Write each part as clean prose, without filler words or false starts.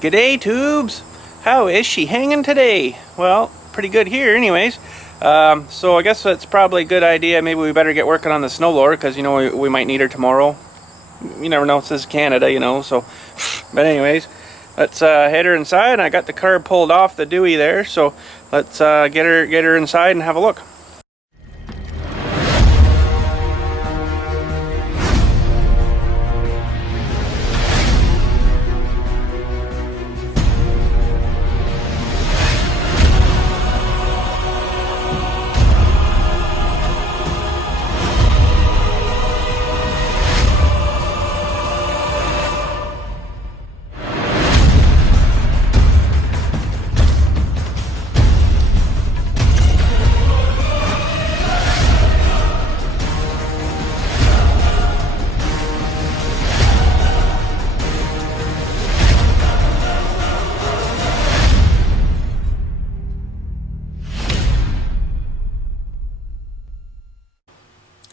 G'day, tubes! How is she hanging today? Well, pretty good here anyways. So I guess it's probably a good idea. Maybe we better get working on the snowblower because, you know, we might need her tomorrow. You never know, this is Canada, you know, so. But anyways, let's head her inside. I got the car pulled off the Dewey there, so let's get her inside and have a look.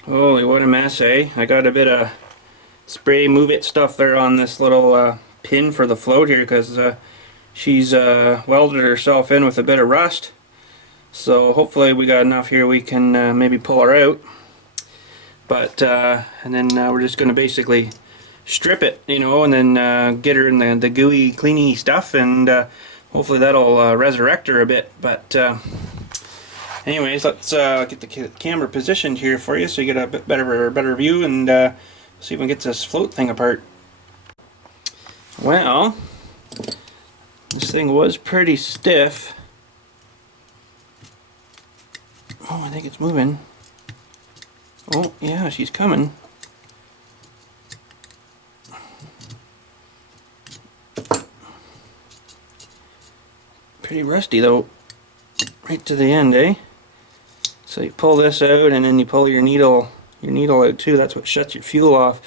Holy, what a mess, eh? I got a bit of spray move it stuff there on this little pin for the float here because she's welded herself in with a bit of rust. So hopefully we got enough here we can maybe pull her out. But and then we're just going to basically strip it, you know, and then get her in the gooey, cleany stuff, and hopefully that'll resurrect her a bit. But anyways, let's get the camera positioned here for you so you get a bit better view, and see if we can get this float thing apart. Well, this thing was pretty stiff. Oh, I think it's moving. Oh, yeah, she's coming. Pretty rusty though, right to the end, eh? So you pull this out, and then you pull your needle out too. That's what shuts your fuel off.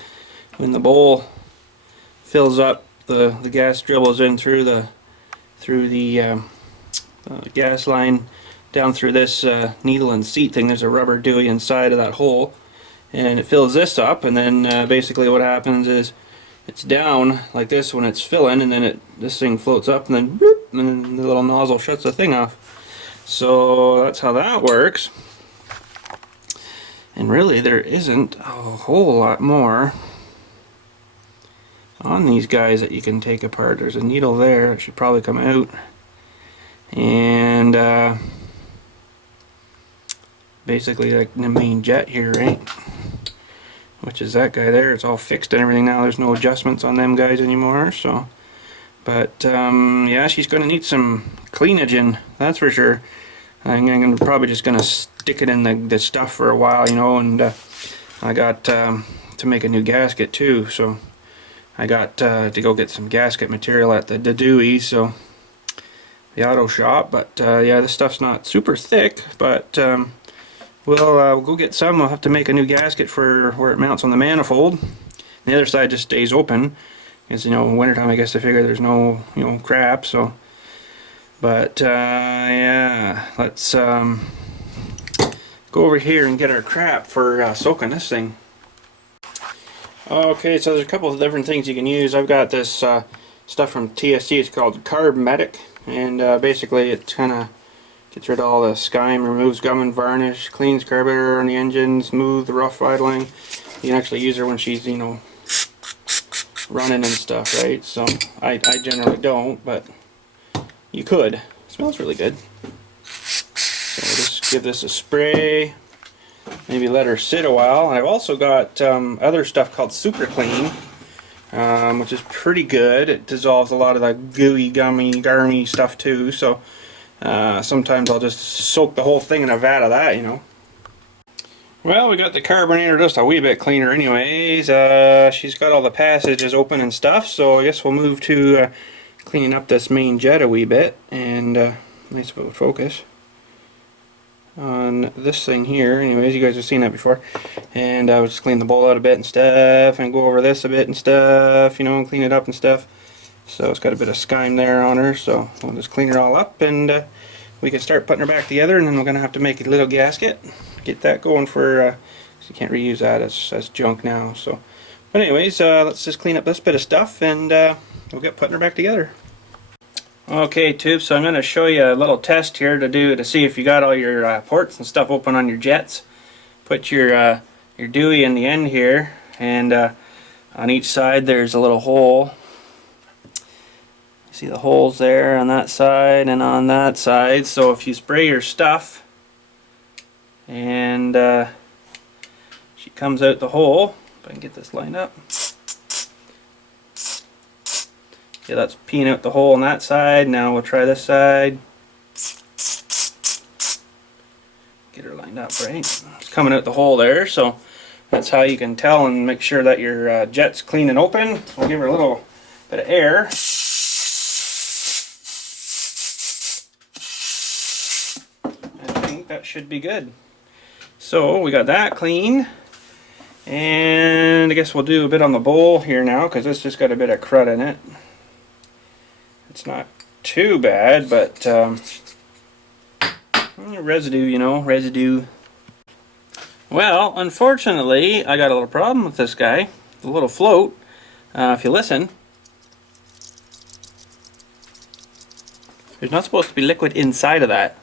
When the bowl fills up, the gas dribbles in through the gas line down through this needle and seat thing. There's a rubber Dewey inside of that hole, and it fills this up. And then basically what happens is it's down like this when it's filling, and then this thing floats up, and then whoop, and then the little nozzle shuts the thing off. So that's how that works. And really there isn't a whole lot more on these guys that you can take apart. There's a needle there, it should probably come out. And basically like the main jet here, right? Which is that guy there. It's all fixed and everything now. There's no adjustments on them guys anymore. So, but yeah, she's going to need some cleanaging, that's for sure. I'm probably just going to stick it in the stuff for a while, you know, and I got to make a new gasket too, so I got to go get some gasket material at the Dewey, so the auto shop. But yeah, this stuff's not super thick, but we'll go get some. We'll have to make a new gasket for where it mounts on the manifold. The other side just stays open because, you know, in wintertime I guess I figure there's no, you know, crap. So, but yeah, let's go over here and get our crap for soaking this thing. Okay, so there's a couple of different things you can use. I've got this stuff from TSC. It's called Carbmetic, and basically it kind of gets rid of all the skime, removes gum and varnish, cleans carburetor on the engine, smooth the rough idling. You can actually use her when she's, you know, running and stuff, right? So I generally don't, but you could. It smells really good. So we'll just give this a spray, maybe let her sit a while. I've also got other stuff called Super Clean, which is pretty good. It dissolves a lot of that gooey, gummy, garmy stuff too. So sometimes I'll just soak the whole thing in a vat of that, you know. Well, we got the carburetor just a wee bit cleaner anyways. She's got all the passages open and stuff, so I guess we'll move to cleaning up this main jet a wee bit. And nice if it would focus on this thing here. Anyways, you guys have seen that before. And I would just clean the bowl out a bit and stuff, and go over this a bit and stuff, you know, and clean it up and stuff. So it's got a bit of skime there on her, so we'll just clean her all up, and we can start putting her back together. And then we're going to have to make a little gasket, get that going for, you can't reuse that as junk now. So, but anyways, let's just clean up this bit of stuff, and we'll get putting her back together. Okay, tube, so I'm going to show you a little test here to see if you got all your ports and stuff open on your jets. Put your dewey in the end here, and on each side there's a little hole. See the holes there on that side and on that side. So if you spray your stuff and she comes out the hole, if I can get this lined up. Yeah, that's peeing out the hole on that side. Now we'll try this side. Get her lined up right. It's coming out the hole there, so that's how you can tell and make sure that your jet's clean and open. We'll give her a little bit of air. I think that should be good. So we got that clean. And I guess we'll do a bit on the bowl here now, because this just got a bit of crud in it. It's not too bad, but residue, you know, residue. Well, unfortunately, I got a little problem with this guy. The little float, if you listen, there's not supposed to be liquid inside of that.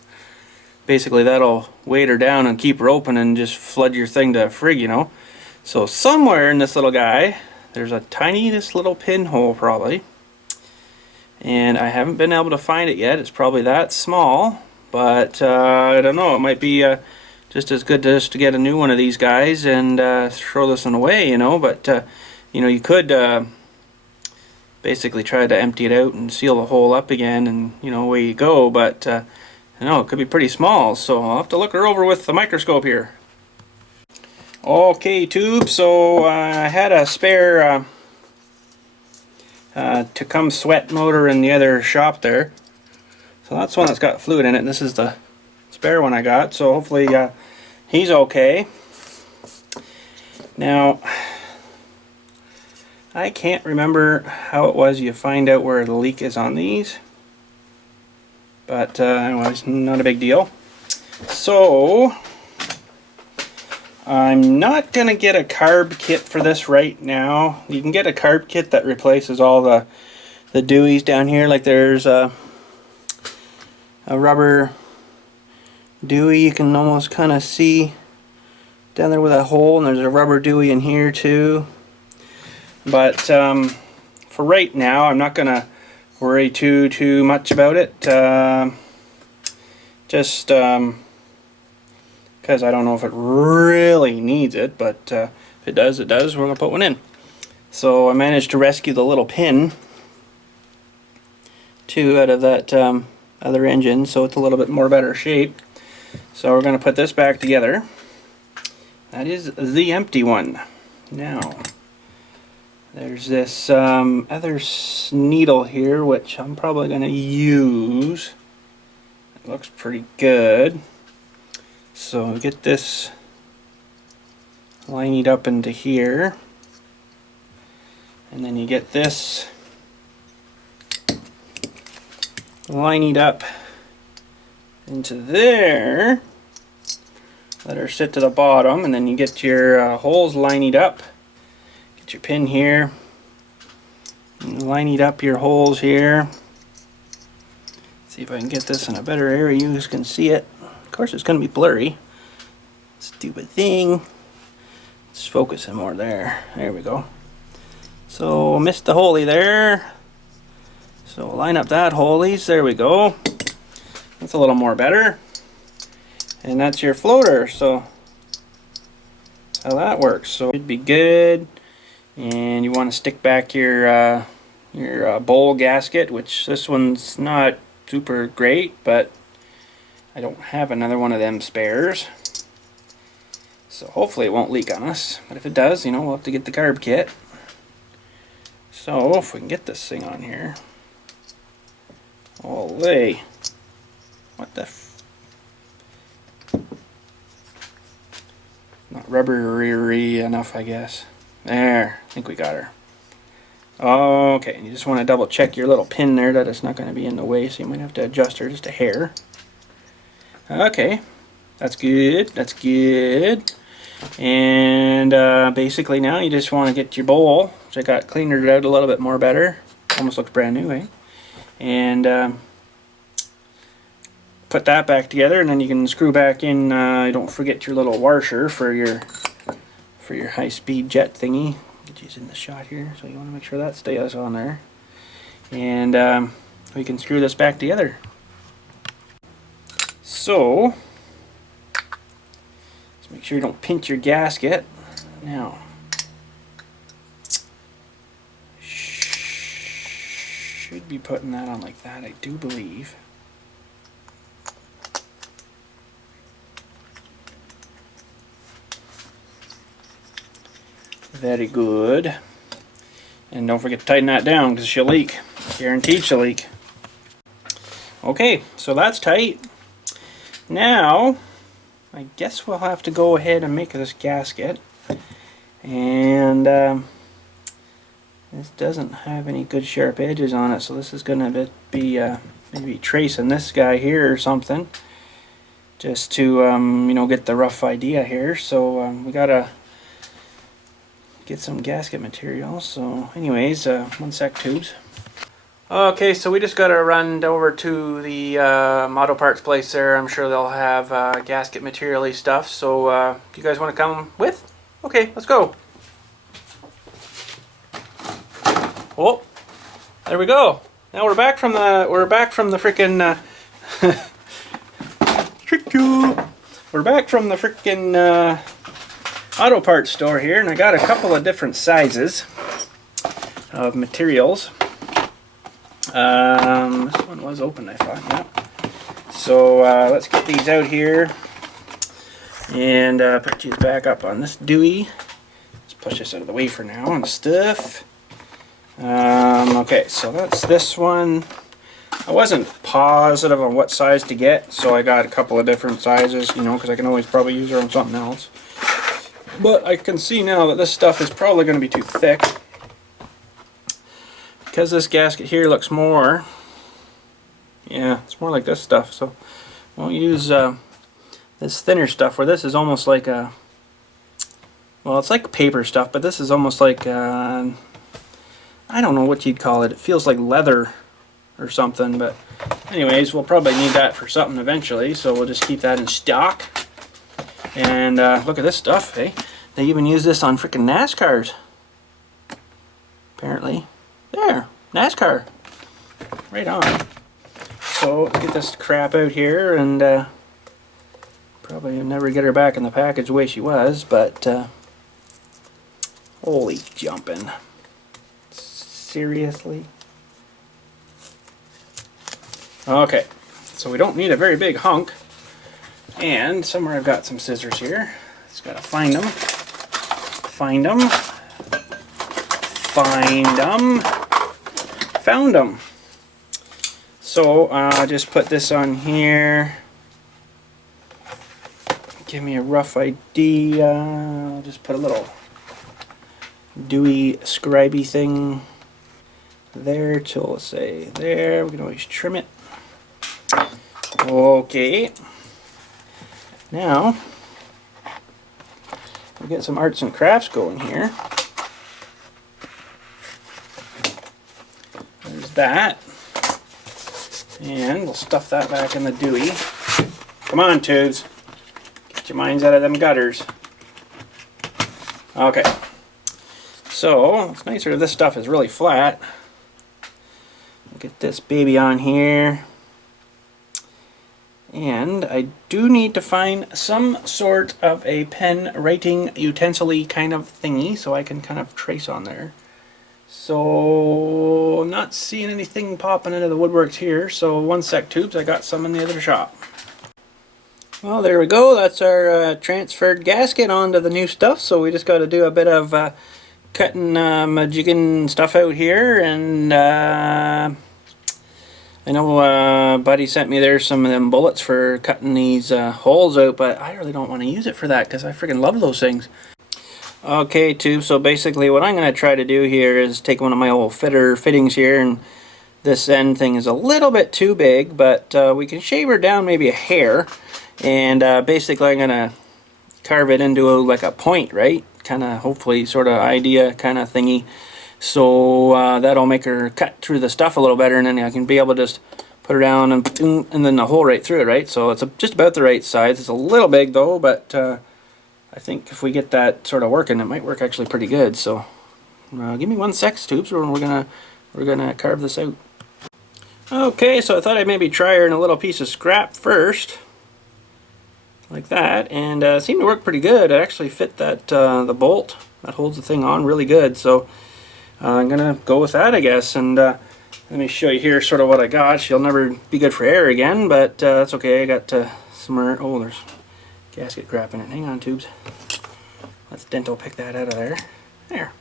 Basically, that'll weight her down and keep her open and just flood your thing to frig, you know. So somewhere in this little guy, there's a tiniest little pinhole probably. And I haven't been able to find it yet. It's probably that small, but I don't know. It might be just as good to get a new one of these guys and throw this one away, you know. But you know, you could basically try to empty it out and seal the hole up again, and you know, away you go. But I know it could be pretty small, so I'll have to look her over with the microscope here. Okay, tube. So I had a spare Tecumseh sweat motor in the other shop there. So that's one that's got fluid in it, and this is the spare one I got, so hopefully he's okay. Now, I can't remember how it was you find out where the leak is on these, but anyways, not a big deal. So I'm not going to get a carb kit for this right now. You can get a carb kit that replaces all the deweys down here. Like there's a rubber dewey you can almost kind of see down there with a hole, and there's a rubber dewey in here too. But for right now, I'm not going to worry too much about it. Just because I don't know if it really needs it, but if it does, it does. We're going to put one in. So I managed to rescue the little pin too out of that other engine, so it's a little bit more better shape. So we're going to put this back together. That is the empty one. Now, there's this other needle here, which I'm probably going to use. It looks pretty good. So get this lined up into here, and then you get this lined up into there. Let her sit to the bottom, and then you get your holes lined up. Get your pin here, and line up your holes here. See if I can get this in a better area you guys can see it. Of course, it's going to be blurry. Stupid thing. Let's focus it more there. There we go. So missed the holy there. So line up that holies. There we go. That's a little more better. And that's your floater. So that's how that works. So it'd be good. And you want to stick back your bowl gasket, which this one's not super great, but I don't have another one of them spares. So hopefully it won't leak on us. But if it does, you know, we'll have to get the carb kit. So if we can get this thing on here. Olay. What the f... Not rubbery enough, I guess. There. I think we got her. Okay, and you just want to double check your little pin there that it's not going to be in the way, so you might have to adjust her just a hair. Okay, that's good, that's good. And basically now you just want to get your bowl, which I got cleaned out a little bit more better. Almost looks brand new, eh? and put that back together, and then you can screw back in. Don't forget your little washer for your high-speed jet thingy. Get you in the shot here, so you want to make sure that stays on there, and we can screw this back together. So let's make sure you don't pinch your gasket. Now, should be putting that on like that, I do believe. Very good. And don't forget to tighten that down because she'll leak. Guaranteed she'll leak. Okay, so that's tight. Now, I guess we'll have to go ahead and make this gasket. And this doesn't have any good sharp edges on it, so this is going to be maybe tracing this guy here or something, just to you know, get the rough idea here. So we gotta get some gasket material. So anyways, 1 sec, tubes. Okay, so we just gotta run over to the Auto Parts place there. I'm sure they'll have gasket material-y stuff. So do you guys want to come with? Okay, let's go. Oh, there we go. Now we're back from the frickin' we're back from the frickin' auto parts store here, and I got a couple of different sizes of materials. This one was open, I thought. Yeah. So let's get these out here and put these back up on this Dewey. Let's push this out of the way for now and stuff. Okay, so that's this one. I wasn't positive on what size to get, so I got a couple of different sizes, you know, because I can always probably use her on something else. But I can see now that this stuff is probably going to be too thick, because this gasket here looks more, yeah, it's more like this stuff, so I won't use this thinner stuff, where this is almost like a, well, it's like paper stuff, but this is almost like I don't know what you'd call it. It feels like leather or something, but anyways, we'll probably need that for something eventually, so we'll just keep that in stock. And look at this stuff, hey? They even use this on freaking NASCARs, apparently. There, NASCAR, right on. So get this crap out here, and probably never get her back in the package the way she was, but holy jumping. Seriously? Okay, so we don't need a very big hunk, and somewhere I've got some scissors here. Just gotta find them. Find them. Find them. Found them. So I'll just put this on here. Give me a rough idea. I'll just put a little dewy scribey thing there till, let's say, there. We can always trim it. Okay. Now we'll get some arts and crafts going here. There's that. And we'll stuff that back in the Dewey. Come on, tubes. Get your minds out of them gutters. Okay. So, it's nicer if this stuff is really flat. Get this baby on here. And I do need to find some sort of a pen writing utensil-y kind of thingy so I can kind of trace on there. So, not seeing anything popping into the woodworks here, so 1 sec, tubes, I got some in the other shop. Well, there we go. That's our transferred gasket onto the new stuff, so we just got to do a bit of cutting, jigging stuff out here, and I know Buddy sent me there some of them bullets for cutting these holes out, but I really don't want to use it for that because I freaking love those things. Okay, too, so basically what I'm going to try to do here is take one of my old fittings here, and this end thing is a little bit too big, but we can shave her down maybe a hair, and basically I'm going to carve it into like a point, right? Kind of, hopefully, sort of idea kind of thingy. So that'll make her cut through the stuff a little better, and then I can be able to just put her down and then the hole right through it, right? So it's just about the right size. It's a little big though, but I think if we get that sort of working, it might work actually pretty good. So give me 1 sec, tubes, and we're gonna carve this out. Okay, so I thought I'd maybe try her in a little piece of scrap first, like that, and it seemed to work pretty good. It actually fit that the bolt that holds the thing on really good. So I'm gonna go with that, I guess. And let me show you here sort of what I got. She'll never be good for air again, but that's okay. I got somewhere. Oh, there's gasket crap in it. Hang on, tubes. Let's dental pick that out of there. There.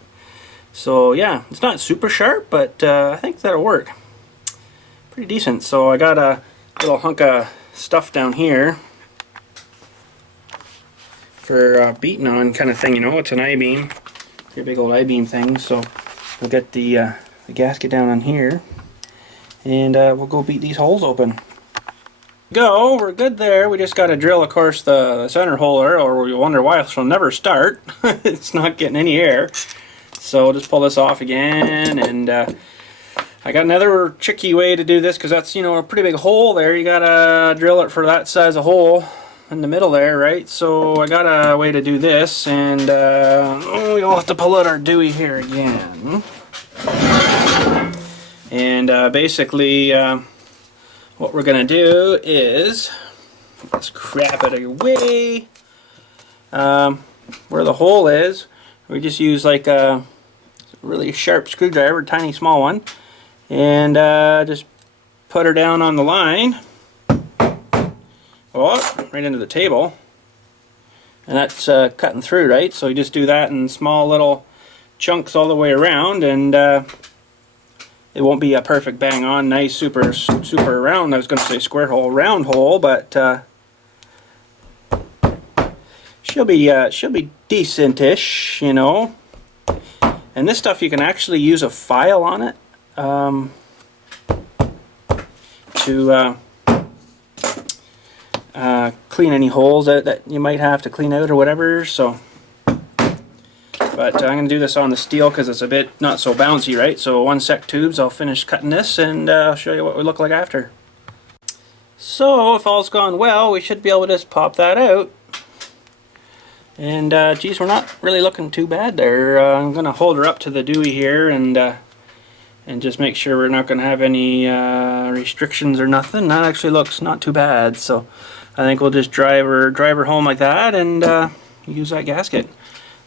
So yeah, it's not super sharp, but I think that'll work. Pretty decent. So I got a little hunk of stuff down here for beating on kind of thing, you know. It's an I-beam, a big old I-beam thing. So we'll get the gasket down on here, and we'll go beat these holes open. Go, we're good there. We just got to drill, of course, the center hole there, or you wonder why she'll never start. It's not getting any air. So we'll just pull this off again, and I got another tricky way to do this, because that's, you know, a pretty big hole there. You gotta drill it for that size of hole in the middle there, right? So I got a way to do this, and we'll have to pull out our Dewey here again. And basically what we're gonna do is let's crap it away. Where the hole is, we just use like a really sharp screwdriver, tiny small one, and just put her down on the line. Oh, right into the table, and that's cutting through, right? So you just do that in small little chunks all the way around, and it won't be a perfect bang on nice super round. I was going to say square hole, round hole, but she'll be decentish, you know. And this stuff, you can actually use a file on it to clean any holes that you might have to clean out or whatever. So, but I'm going to do this on the steel because it's a bit not so bouncy, right? So 1 sec, tubes, I'll finish cutting this, and I'll show you what we look like after. So if all's gone well, we should be able to just pop that out. And geez, we're not really looking too bad there. I'm going to hold her up to the Dewey here, and just make sure we're not going to have any restrictions or nothing. That actually looks not too bad. So I think we'll just drive her home like that, and use that gasket.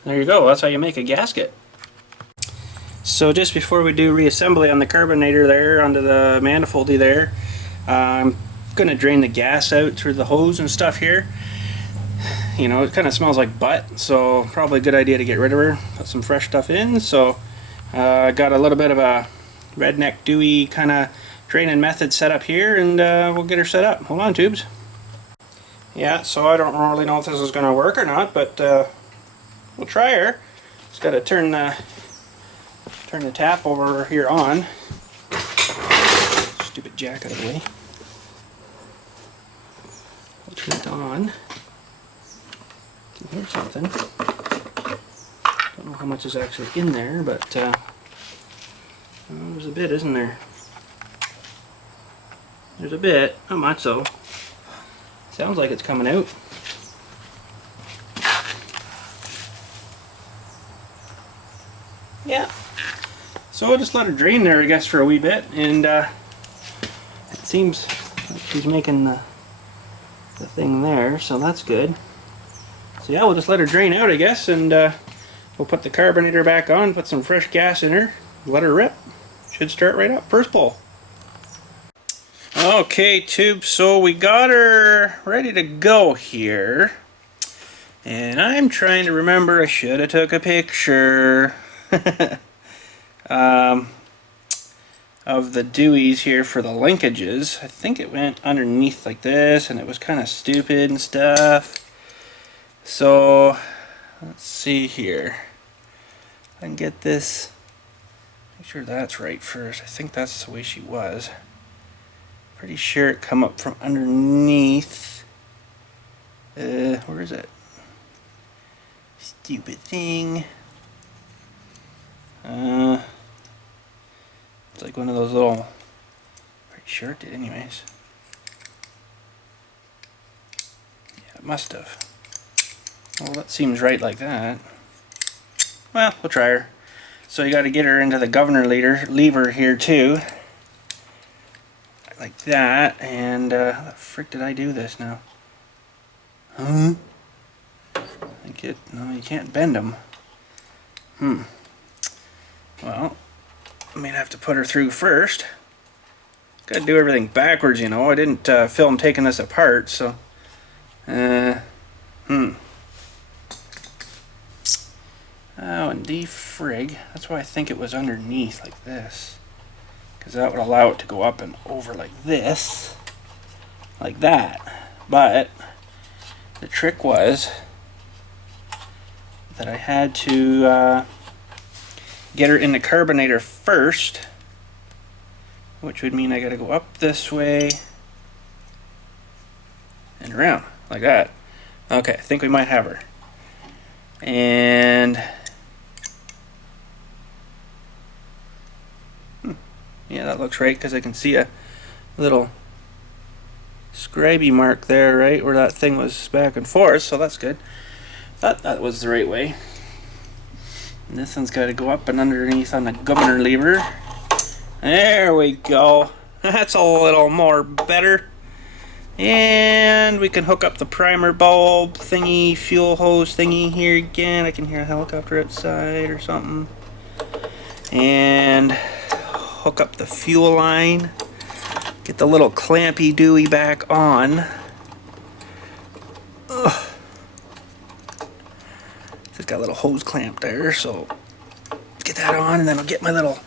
There you go. That's how you make a gasket. So just before we do reassembly on the carbonator there, onto the manifoldy there, I'm going to drain the gas out through the hose and stuff here. You know, it kind of smells like butt, so probably a good idea to get rid of her. Put some fresh stuff in. So I got a little bit of a redneck Dewey kind of draining method set up here, and we'll get her set up. Hold on, tubes. Yeah, so I don't really know if this is going to work or not, but we'll try her. Just got to turn the tap over here on. Stupid jack out of the way. I'll turn it on. Here's something. Don't know how much is actually in there, but there's a bit, isn't there? There's a bit, not much though. Sounds like it's coming out. Yeah. So I'll just let her drain there, I guess, for a wee bit, and it seems like she's making the thing there, so that's good. So yeah, we'll just let her drain out, I guess, and we'll put the carbonator back on, put some fresh gas in her, let her rip. Should start right up. First pull. Okay, tube, so we got her ready to go here. And I'm trying to remember, I should have took a picture of the Deweys here for the linkages. I think it went underneath like this, and it was kind of stupid and stuff. So let's see here. I can get this, make sure that's right first. I think that's the way she was. Pretty sure it come up from underneath. Where is it? Stupid thing. It's like one of those little, pretty sure it did anyways. Yeah, it must have. Well, that seems right like that. Well, we'll try her. So you got to get her into the governor lever here too. Like that, and how the frick did I do this now? Huh? I think it, no, you can't bend them. Well, I may have to put her through first. Gotta do everything backwards, you know. I didn't film taking this apart, so. Oh, and the frig. That's why I think it was underneath like this. Because that would allow it to go up and over like this. Like that. But the trick was that I had to get her in the carbonator first, which would mean I gotta go up this way and around like that. Okay, I think we might have her. And yeah, that looks right because I can see a little scribey mark there, right where that thing was back and forth, so that's good. Thought that was the right way. And this one's got to go up and underneath on the governor lever. There we go. That's a little more better. And we can hook up the primer bulb thingy, fuel hose thingy here again. I can hear a helicopter outside or something. And hook up the fuel line. Get the little clampy dooey back on. Ugh. Just got a little hose clamp there, so get that on, and then I'll get my little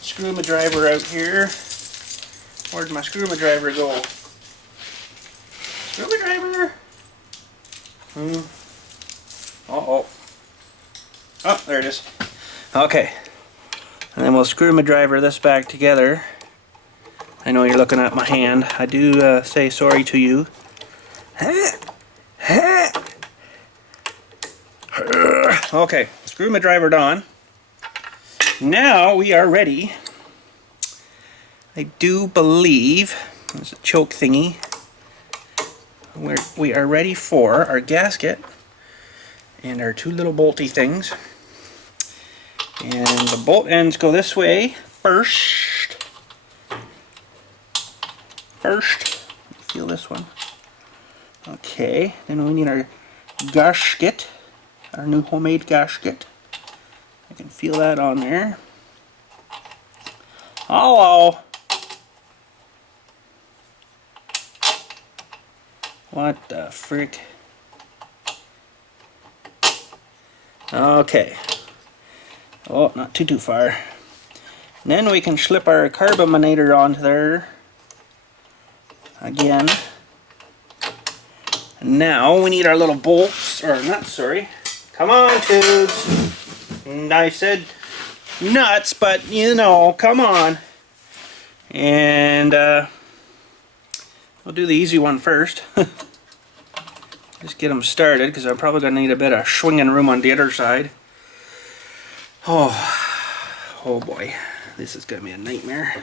screwdriver out here. Where'd my screwdriver go? Screwdriver! Uh-oh. Oh, there it is. Okay. And then we'll screwdriver this back together. I know you're looking at my hand. I do say sorry to you. Okay, screwdriver on. Now we are ready. I do believe there's a choke thingy. We are ready for our gasket and our two little bolty things. And the bolt ends go this way first. Feel this one. Okay, then we need our gasket, our new homemade gasket. I can feel that on there. Hello. What the frick? Okay. Oh, not too far. And then we can slip our carbonator onto there again. And now we need our little bolts, or nuts, sorry. Come on, tubes. And I said nuts, but you know, come on. And we'll do the easy one first. Just get them started, because I'm probably going to need a bit of swinging room on the other side. Oh boy, this is going to be a nightmare.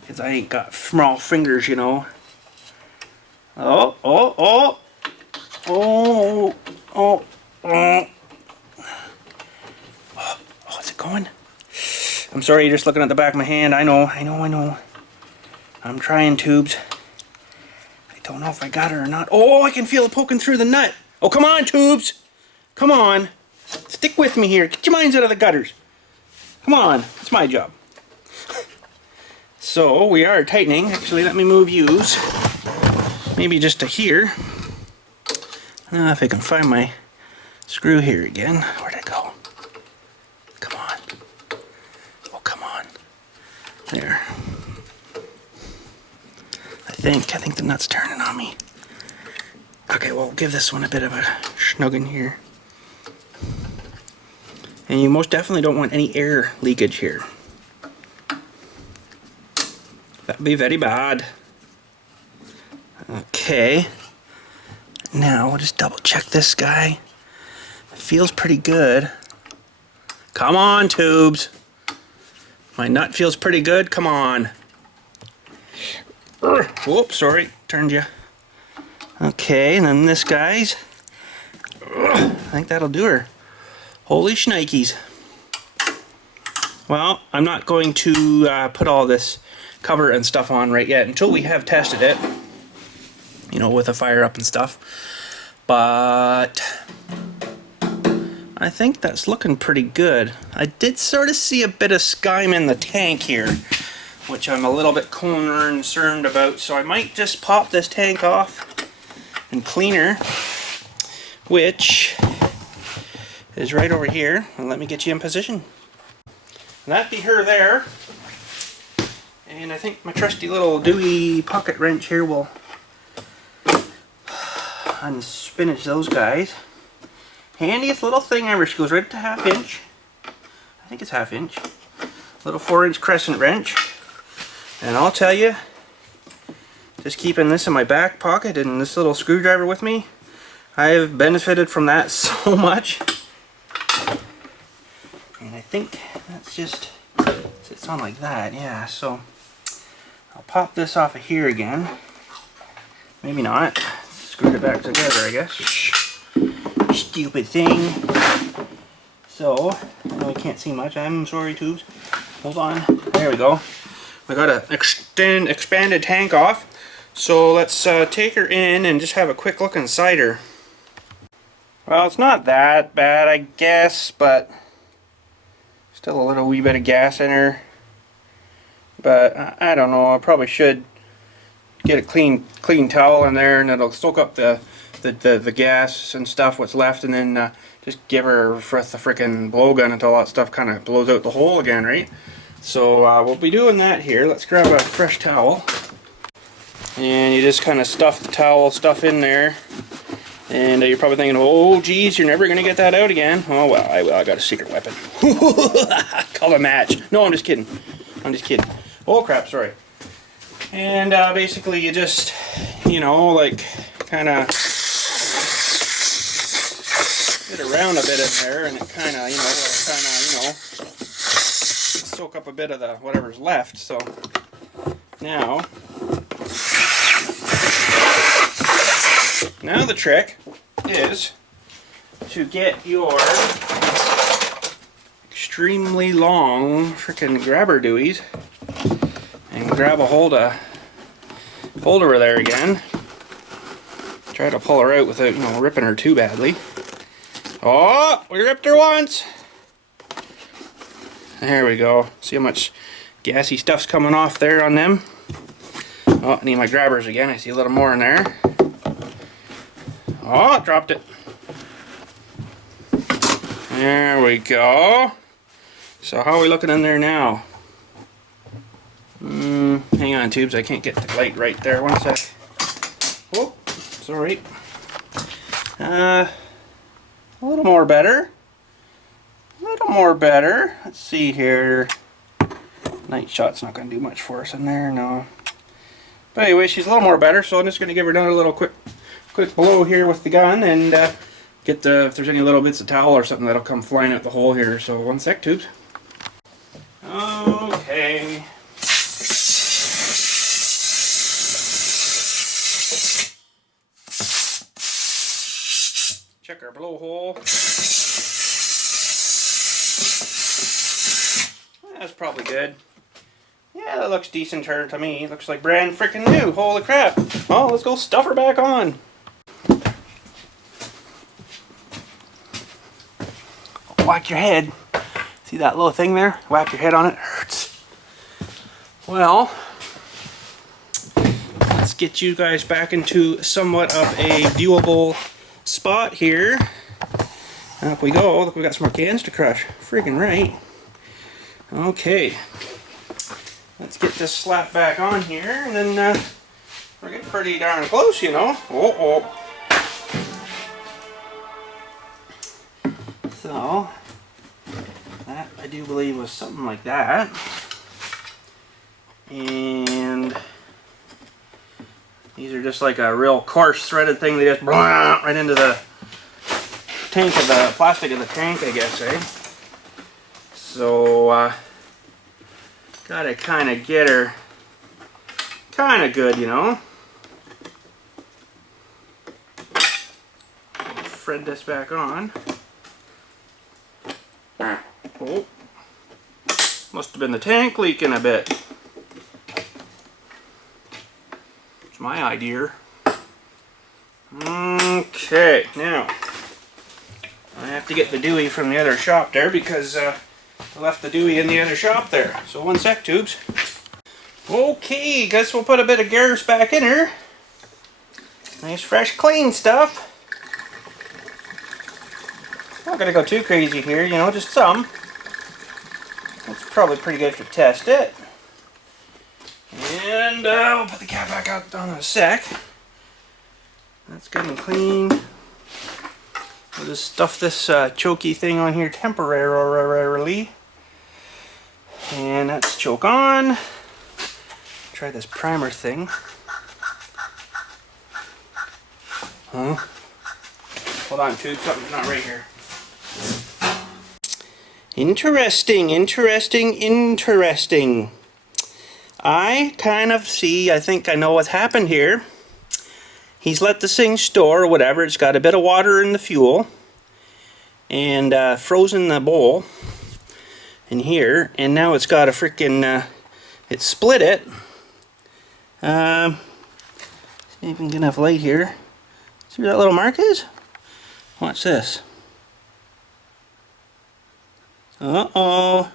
Because I ain't got small fingers, you know. Oh, is it going? I'm sorry, you're just looking at the back of my hand. I know. I'm trying, tubes. I don't know if I got it or not. Oh, I can feel it poking through the nut. Oh, come on, tubes. Come on. Stick with me here. Get your minds out of the gutters. Come on. It's my job. So, we are tightening. Actually, let me move yous. Maybe just to here. Now, if I can find my screw here again. Where'd it go? Come on. Oh, come on. There. I think the nut's turning on me. Okay, well, we'll give this one a bit of a snugging here. And you most definitely don't want any air leakage here. That'd be very bad. Okay. Now we'll just double check this guy. It feels pretty good. Come on, tubes. My nut feels pretty good. Come on. Whoops, sorry, turned you. Okay, and then this guy's. I think that'll do her. Holy shnikes. Well, I'm not going to put all this cover and stuff on right yet until we have tested it, you know, with a fire up and stuff. But I think that's looking pretty good. I did sort of see a bit of skime in the tank here, which I'm a little bit concerned about, so I might just pop this tank off and clean her, which is right over here. And let me get you in position. And that be her there. And I think my trusty little Dewey pocket wrench here will unspinach those guys. Handiest little thing ever. She goes right up to 1/2 inch. I think it's 1/2 inch. Little 4-inch crescent wrench. And I'll tell you, just keeping this in my back pocket and this little screwdriver with me, I have benefited from that so much. And I think that's just sits on like that, yeah. So I'll pop this off of here again. Maybe not. Screwed it back together, I guess. Stupid thing. So, I know you can't see much. I'm sorry, tubes. Hold on. There we go. We got an expanded tank off. So let's take her in and just have a quick look inside her. Well, it's not that bad, I guess, but still a little wee bit of gas in her. But I don't know. I probably should get a clean towel in there, and it'll soak up the gas and stuff what's left, and then just give her with the freaking blowgun until all that stuff kind of blows out the hole again, right? So we'll be doing that here. Let's grab a fresh towel, and you just kind of stuff the towel stuff in there. And you're probably thinking, oh geez, you're never gonna get that out again. Oh well, I will. I got a secret weapon. Call a match. No, I'm just kidding. I'm just kidding. Oh crap, sorry. And basically you just, you know, like kind of get around a bit in there, and it kind of, you know, soak up a bit of the whatever's left. So now the trick is to get your extremely long freaking grabber Deweys and grab a hold of her there again. Try to pull her out without, you know, ripping her too badly. Oh, we ripped her once. There we go. See how much gassy stuff's coming off there on them? Oh, I need my grabbers again. I see a little more in there. Oh, dropped it. There we go. So how are we looking in there now? Hang on, tubes. I can't get the light right there. One sec. Oh, sorry. A little more better. A little more better. Let's see here. Night shot's not going to do much for us in there, no. But anyway, she's a little more better, so I'm just going to give her another little quick blow here with the gun, and get if there's any little bits of towel or something that'll come flying out the hole here. So one sec, tubes. Okay. Check our blowhole. That's probably good. Yeah, that looks decent to me. Looks like brand freaking new. Holy crap. Oh, let's go stuff her back on. Whack your head. See that little thing there? Whack your head on it. Hurts. Well, let's get you guys back into somewhat of a viewable spot here. Up we go. Look, we got some more cans to crush. Freaking right. Okay. Let's get this slap back on here, and then we're getting pretty darn close, you know. Oh. So, that I do believe was something like that. And these are just like a real coarse threaded thing. They just right into the tank of the plastic of the tank, I guess, eh? So, Gotta kind of get her kind of good, you know. Thread this back on. Oh, must have been the tank leaking a bit. It's my idea. Okay, now I have to get the Dewey from the other shop there because I left the Dewey in the other shop there. So one sec, tubes. Okay, guess we'll put a bit of Garris back in her. Nice, fresh, clean stuff. Not gonna go too crazy here, you know, just some. That's probably pretty good to test it. And we'll put the cap back out on a sec. That's good and clean. We'll just stuff this chokey thing on here temporarily. And that's choke on. Try this primer thing. Huh? Hold on, tube, something's not right here. Interesting, interesting, interesting. I kind of see, I think I know what's happened here. He's let this thing store or whatever. It's got a bit of water in the fuel. And frozen the bowl in here. And now it's got a freaking, it split it. See if we can get enough light here. See where that little mark is? Watch this. Uh-oh.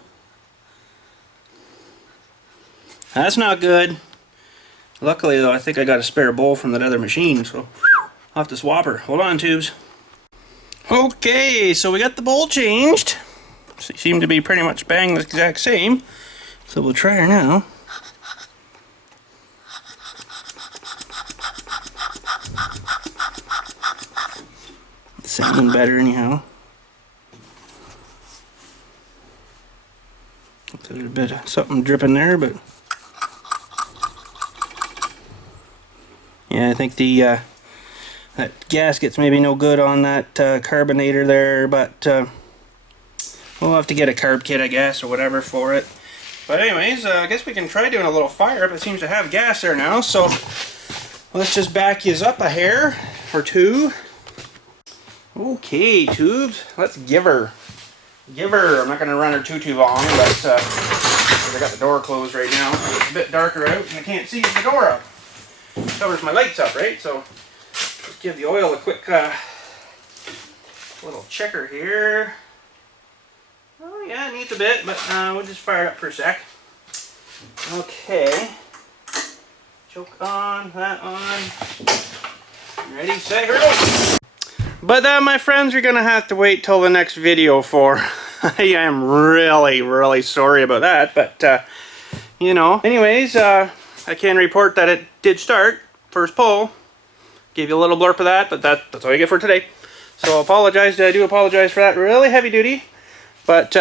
That's not good. Luckily though, I think I got a spare bowl from that other machine, so I'll have to swap her. Hold on, tubes. Okay, so we got the bowl changed. She seemed to be pretty much bang the exact same. So we'll try her now. Sounding better anyhow. There's a bit of something dripping there, but yeah, I think the that gasket's maybe no good on that carbonator there, but we'll have to get a carb kit, I guess, or whatever for it. But anyways, I guess we can try doing a little fire, but it seems to have gas there now, so let's just back yous up a hair or two. Okay, tubes, let's give her. I'm not going to run her too long, but I got the door closed right now. It's a bit darker out and I can't see the door up. Covers my lights up, right? So let's give the oil a quick little checker here. Oh yeah, it needs a bit, but we'll just fire it up for a sec. Okay. Choke on, that on. Ready, set, here we go. But my friends, you're going to have to wait till the next video for. I am really sorry about that, but you know. Anyways, I can report that it did start. First pull. Gave you a little blurb of that, but that's all you get for today. So I do apologize for that. Really heavy duty. But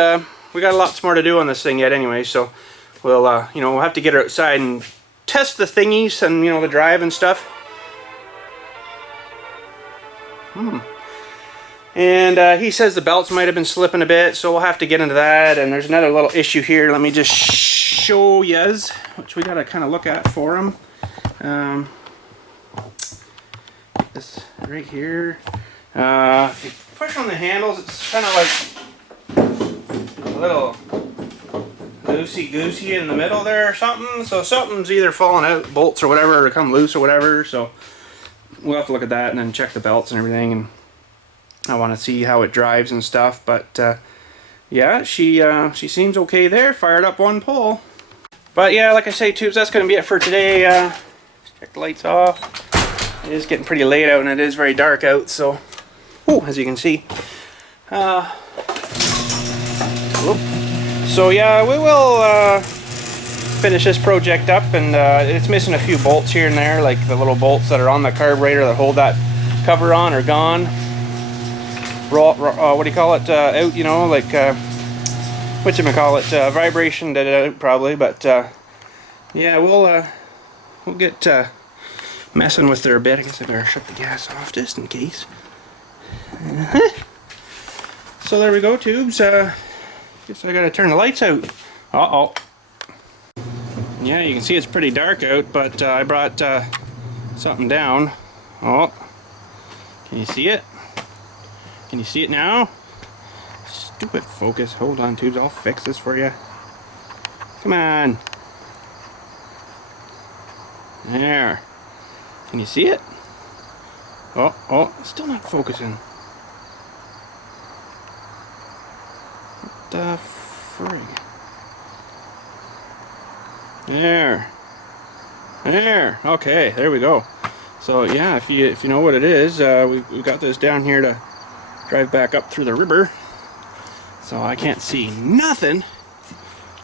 we got lots more to do on this thing yet anyway, so we'll you know, we'll have to get her outside and test the thingies and, you know, the drive and stuff. And he says the belts might have been slipping a bit, so we'll have to get into that. And there's another little issue here. Let me just show yous, which we got to kind of look at for him. This right here. If you push on the handles, it's kind of like a little loosey-goosey in the middle there or something. So something's either falling out, bolts or whatever, or come loose or whatever. So we'll have to look at that and then check the belts and everything. And I want to see how it drives and stuff, but yeah, she seems okay there. Fired up one pull. But yeah, like I say, tubes, that's going to be it for today. Check the lights off. It is getting pretty late out and it is very dark out, so as you can see. So yeah, we will finish this project up, and it's missing a few bolts here and there, like the little bolts that are on the carburetor that hold that cover on are gone. What do you call it, out, you know, like whatchamacallit, vibration did it out probably, but yeah, we'll get messing with her a bit. I guess I better shut the gas off just in case. So there we go, tubes. Guess I gotta turn the lights out. Uh-oh. Yeah, you can see it's pretty dark out, but I brought something down. Oh, can you see it? Can you see it now? Stupid focus. Hold on, tubes. I'll fix this for you. Come on. There. Can you see it? Oh, it's still not focusing. What the frig? There. Okay, there we go. So yeah, if you know what it is, we've got this down here to drive back up through the river. So I can't see nothing.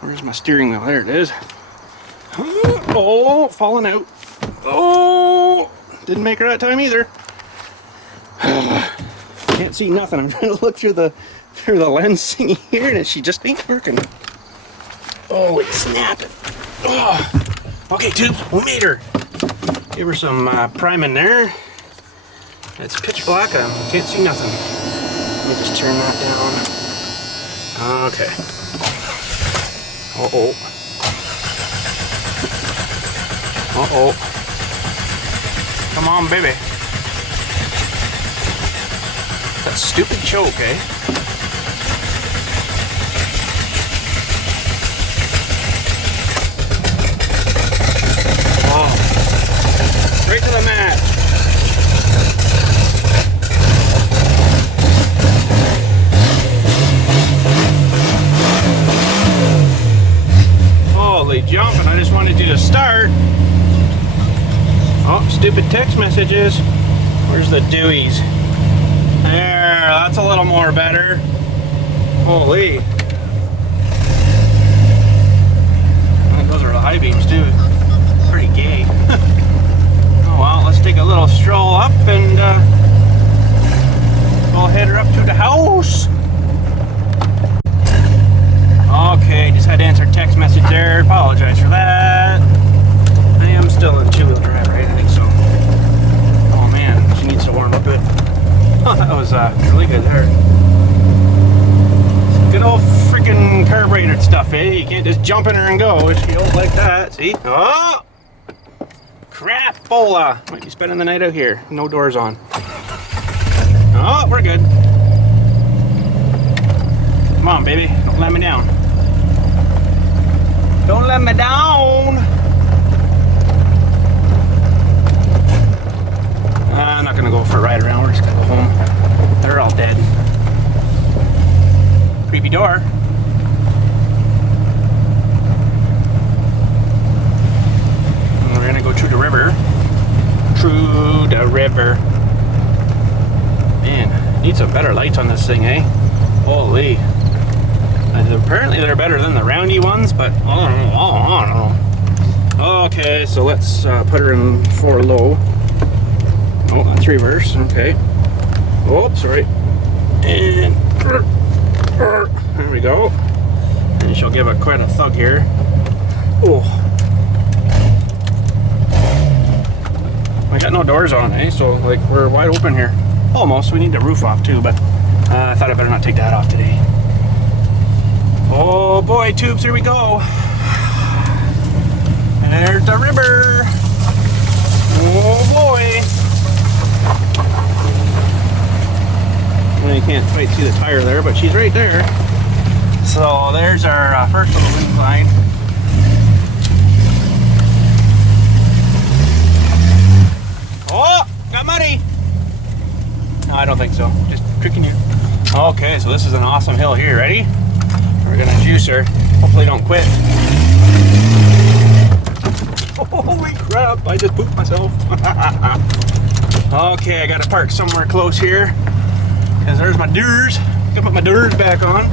Where's my steering wheel? There it is. Oh, falling out. Oh, didn't make her that time either. Can't see nothing. I'm trying to look through the lens thingy here, and she just ain't working. Holy snap it! Oh. Okay, tubes, we made her. Give her some priming there. It's pitch black. I can't see nothing. Let me just turn that down. Okay. Uh-oh. Come on, baby. That stupid choke, eh? Oh. Straight to the mat. Holy jumping, I just wanted you to start. Oh, stupid text messages. Where's the dewies? There, that's a little more better. Holy. Those are the high beams too. Pretty gay. Oh well, let's take a little stroll up and we'll head her up to the house. Okay, just had to answer a text message there. Apologize for that. I am still in two-wheel drive, right? I think so. Oh man, she needs to warm up good. Oh, that was really good there. Some good old freaking carbureted stuff, eh? You can't just jump in her and go if you don't like that. See? Oh! Crap, bola! Might be spending the night out here. No doors on. Oh, we're good. Come on, baby. Don't let me down. Don't let me down! I'm not gonna go for a ride around. We're just gonna go home. They're all dead. Creepy door. And we're gonna go to the river. Through the river. Man, need some better lights on this thing, eh? Holy. Apparently they're better than the roundy ones, but I don't know. Okay, so let's put her in 4 low. Oh, that's reverse. Okay. Oh, sorry. And there we go. And she'll give it quite a thug here. Oh. I got no doors on, eh? So like we're wide open here. Almost. We need the roof off too, but I thought I better not take that off today. Oh boy, tubes, here we go. There's the river. Oh boy. Well, you can't quite see the tire there, but she's right there. So there's our first little incline. Oh, got muddy. No, I don't think so. Just tricking you. Okay, so this is an awesome hill here. Ready? We're gonna juice her. Hopefully don't quit. Holy crap, I just pooped myself. Okay, I gotta park somewhere close here. Because there's my doors. Gotta put my doors back on.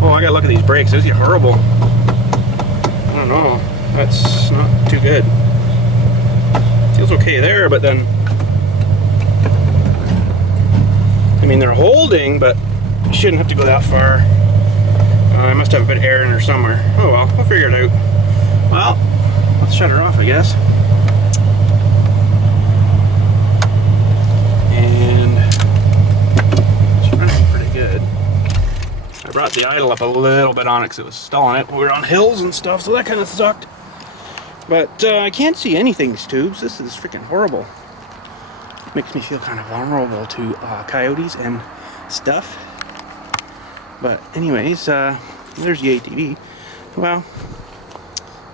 Oh, I gotta look at these brakes. Those get horrible. I don't know. That's not too good. Feels okay there, but then... I mean, they're holding, but you shouldn't have to go that far. I must have a bit of air in her somewhere. Oh well, we'll figure it out. Well, let's shut her off, I guess. And it's running pretty good. I brought the idle up a little bit on it because it was stalling it. We were on hills and stuff, so that kind of sucked. But I can't see anything, tubes. This is freaking horrible. Makes me feel kind of vulnerable to coyotes and stuff. But anyways, there's the ATV. Well,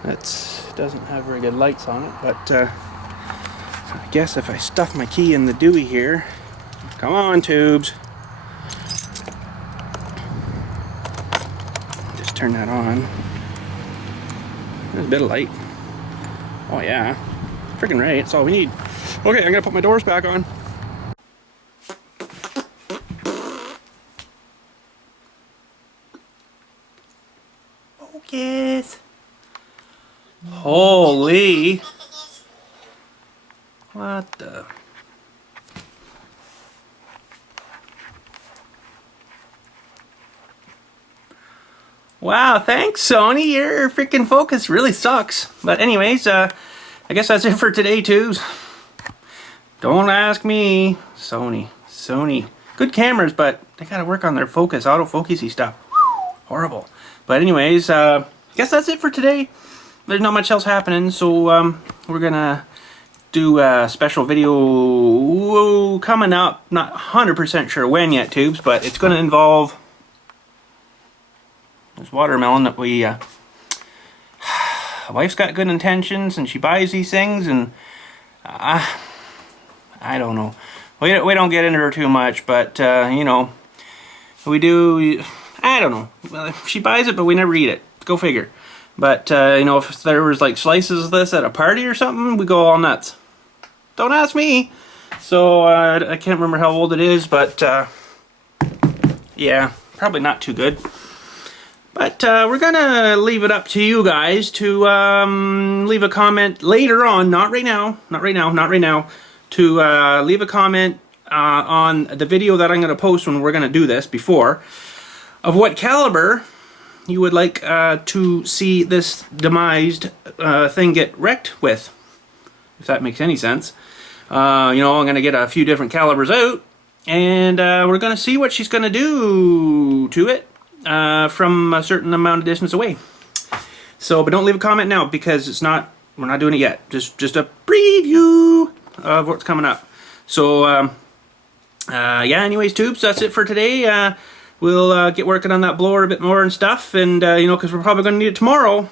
that doesn't have very good lights on it, but I guess if I stuff my key in the Dewey here, come on, tubes. Just turn that on. There's a bit of light. Oh yeah, freaking right, that's all we need. Okay, I'm gonna put my doors back on. Focus. Holy. What the? Wow, thanks Sony, your freaking focus really sucks. But anyways, I guess that's it for today, tubes. Don't ask me. Sony. Good cameras, but they gotta work on their focus, autofocusy stuff. Horrible. But anyways, I guess that's it for today. There's not much else happening, so we're gonna do a special video coming up. Not 100% sure when yet, tubes, but it's gonna involve this watermelon that we wife's got good intentions and she buys these things, and I don't know. We don't get into her too much, but you know, we do. I don't know. Well, she buys it, but we never eat it. Go figure. But you know, if there was like slices of this at a party or something, we go all nuts. Don't ask me. So I can't remember how old it is, but yeah, probably not too good. But we're gonna leave it up to you guys to leave a comment later on, not right now, to leave a comment on the video that I'm gonna post when we're gonna do this before, of what caliber you would like to see this demised thing get wrecked with, if that makes any sense. You know, I'm gonna get a few different calibers out, and we're gonna see what she's gonna do to it. From a certain amount of distance away. So, but don't leave a comment now because it's not. We're not doing it yet. Just a preview of what's coming up. So, yeah. Anyways, tubes, that's it for today. We'll get working on that blower a bit more and stuff, and you know, because we're probably going to need it tomorrow.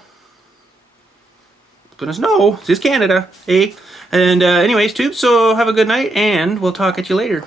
It's gonna snow. This is Canada, eh? And anyways, tubes. So have a good night, and we'll talk at you later.